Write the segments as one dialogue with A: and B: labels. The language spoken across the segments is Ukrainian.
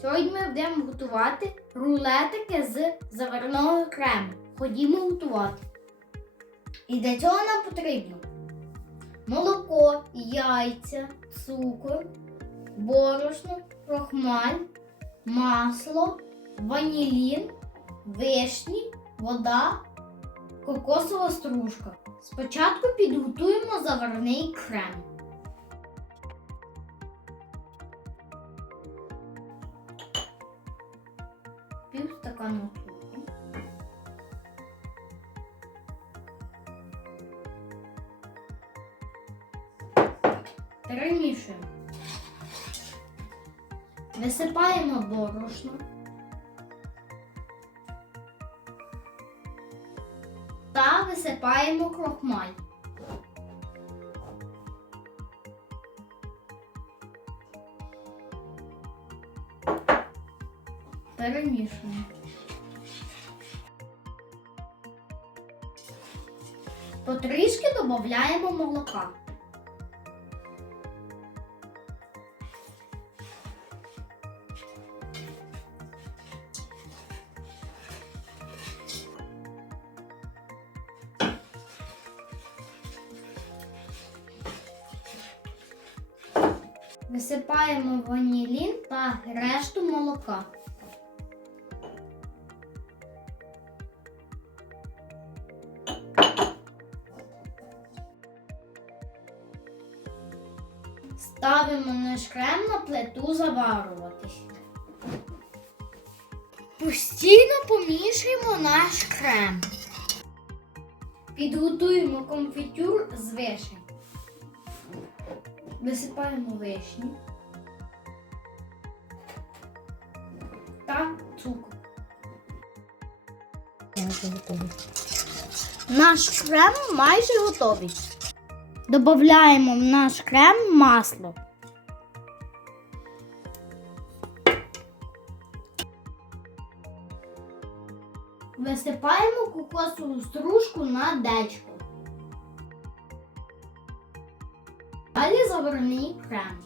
A: Сьогодні ми будемо готувати рулетики з заварного крему. Ходімо готувати. І для цього нам потрібно молоко, яйця, цукор, борошно, крохмаль, масло, ванілін, вишні, вода, кокосова стружка. Спочатку підготуємо заварний крем. Пів стакану цукру. Перемішуємо. Висипаємо борошно. Та висипаємо крохмаль. Перемішуємо. Потрішки додаємо молока. Висипаємо ванілін та решту молока. Ставимо наш крем на плиту заварюватись. Постійно помішуємо наш крем. Підготуємо конфітюр з вишень. Висипаємо вишні та цукор. Наш крем майже готовий. Додаємо в наш крем масло. Висипаємо кокосову стружку на дечко. Далі заварний крем.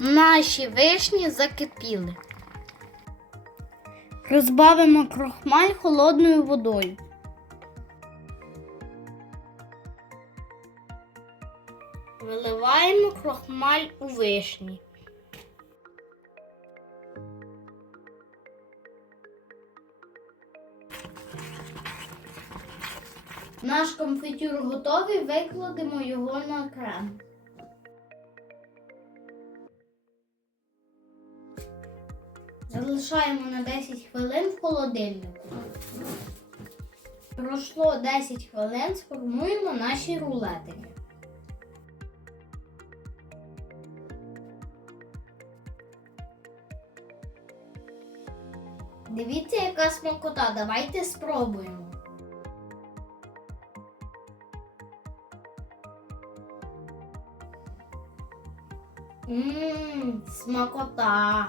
A: Наші вишні закипіли. Розбавимо крохмаль холодною водою. Виливаємо крохмаль у вишні. Наш конфітюр готовий, викладемо його на крем. Залишаємо на 10 хвилин в холодильнику. Пройшло 10 хвилин, сформуємо наші рулетики. Дивіться, яка смакота. Давайте спробуємо. Ммм, смакота.